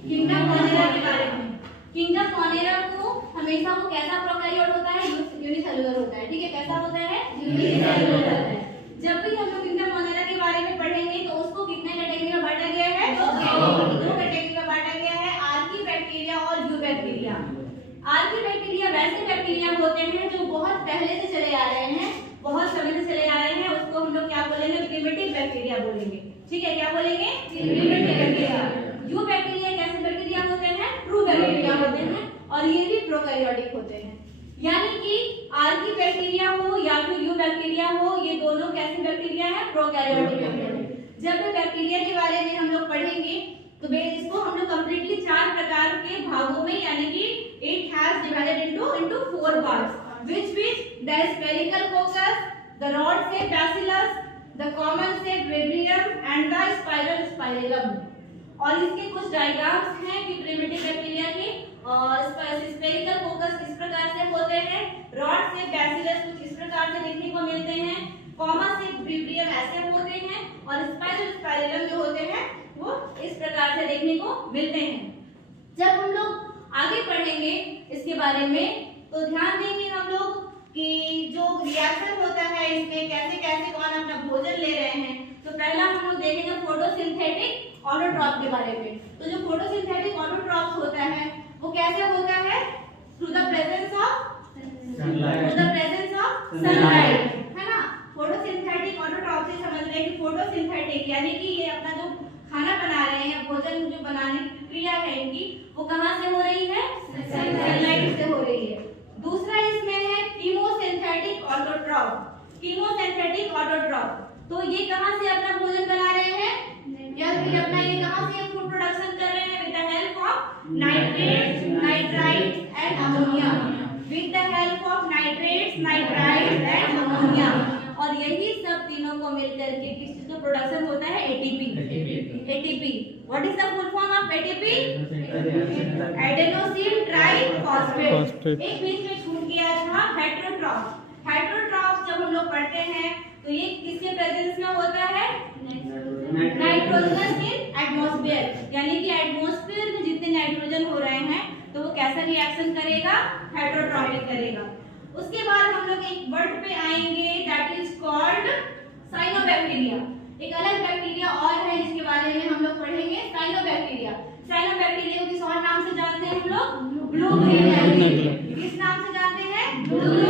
Kingdom Monera के बारे में। किंगडम मोनेरा को हमेशा वो कैसा प्रोकैरियोट होता है, यूनिसेलुलर होता है। ठीक है, कैसा होता है, यूनिसेलुलर होता है। जब भी हम लोग किंगडम मोनेरा के बारे में पढ़ेंगे तो उसको कितने कैटेगरी में बांटा गया है, दो कैटेगरी में बांटा गया है, आर्की बैक्टीरिया और यू बैक्टीरिया। आर्की बैक्टीरिया वैसे बैक्टीरिया होते हैं जो बहुत पहले से चले आ रहे हैं, बहुत समय से चले आ रहे हैं, उसको हम लोग क्या बोलेंगे, प्रिमिटिव बैक्टीरिया बोलेंगे। ठीक है, क्या बोलेंगे, प्रिमिटिव बैक्टीरिया। यू बैक्टीरिया कैसे बैक्टीरिया होते हैं, ट्रू बैक्टीरिया होते हैं और ये भी प्रोकैरियोटिक होते हैं। यानी कि आर्की बैक्टीरिया हो या फिर यू बैक्टीरिया हो, ये दोनों कैसे बैक्टीरिया है, प्रोकैरियोटिक बैक्टीरिया। जब बैक्टीरिया के बारे में हम लोग पढ़ेंगे तो इसको हम लोग कंप्लीटली 4 प्रकार के भागों में, यानी कि it has divided into 4 parts which the spherical coccus, the rod shaped bacillus, the common shaped vibrio and the spiral spirillum। और इसके कुछ डायग्राम्स हैं कि प्रिमिटिव बैक्टीरिया के। स्फेरिकल कोकस इस प्रकार से होते हैं, रॉड शेप्ड बैसिलस कुछ इस प्रकार से देखने को मिलते हैं, कॉमन शेप्ड विब्रियम ऐसे होते हैं और स्पाइरल स्पाइरलम जो होते हैं वो इस प्रकार से देखने को मिलते हैं। जब हम लोग आगे पढ़ेंगे इसके बारे में तो ध्यान देंगे हम लोग कि जो रिएक्शन होता है इसमें कैसे कैसे कौन अपना भोजन ले रहे हैं। तो पहला हम लोग देखेंगे फोटोसिंथेटिक ऑटोट्रॉप के बारे में। तो जो फोटोसिंथेटिक ऑटोट्रॉप होता है वो कैसे होता है, through the presence of sunlight, है ना। फोटोसिंथेटिक ऑटोट्रॉप से समझ रहे हैं कि फोटोसिंथेटिक यानी कि ये अपना जो खाना बना रहे हैं, भोजन जो बनाने की प्रक्रिया है इनकी, वो कहां से हो रही है, सनलाइट से हो रही है। दूसरा इसमें है कीमोसिंथेटिक ऑटोट्रॉप। कीमोसिंथेटिक ऑटोट्रॉप तो ये कहां से अपना भोजन बना रहे हैं, या फिर अपना ये कहां से फूड प्रोडक्शन कर रहे हैं, with the help of nitrates, nitrites and ammonia. With the help of nitrates, nitrites and ammonia. और यही सब तीनों को मिलकर के किस चीज का प्रोडक्शन होता है, ATP. ATP what is the full form of ATP, adenosine triphosphate. एक बीच में छूट गया था हेटेरोट्रॉफ। हेटेरोट्रॉफ जब हम लोग पढ़ते हैं तो ये किसके प्रेजेंस में होता है, नाइट्रोजन इन एटमॉस्फेयर, यानी कि एटमॉस्फेयर में जितने नाइट्रोजन हो रहे हैं तो वो कैसा रिएक्शन करेगा, हेटेरोट्रॉपिक करेगा। उसके बाद हम लोग एक वर्ड पे आएंगे दैट इज कॉल्ड साइनोबैक्टीरिया। एक अलग बैक्टीरिया और है जिसके बारे में हम लोग पढ़ेंगे, साइनोबैक्टीरिया। साइनोबैक्टीरिया को किस और नाम से जानते हैं हम लोग, ब्लू ग्रीन एल्गी। किस नाम से जानते हैं, ब्लू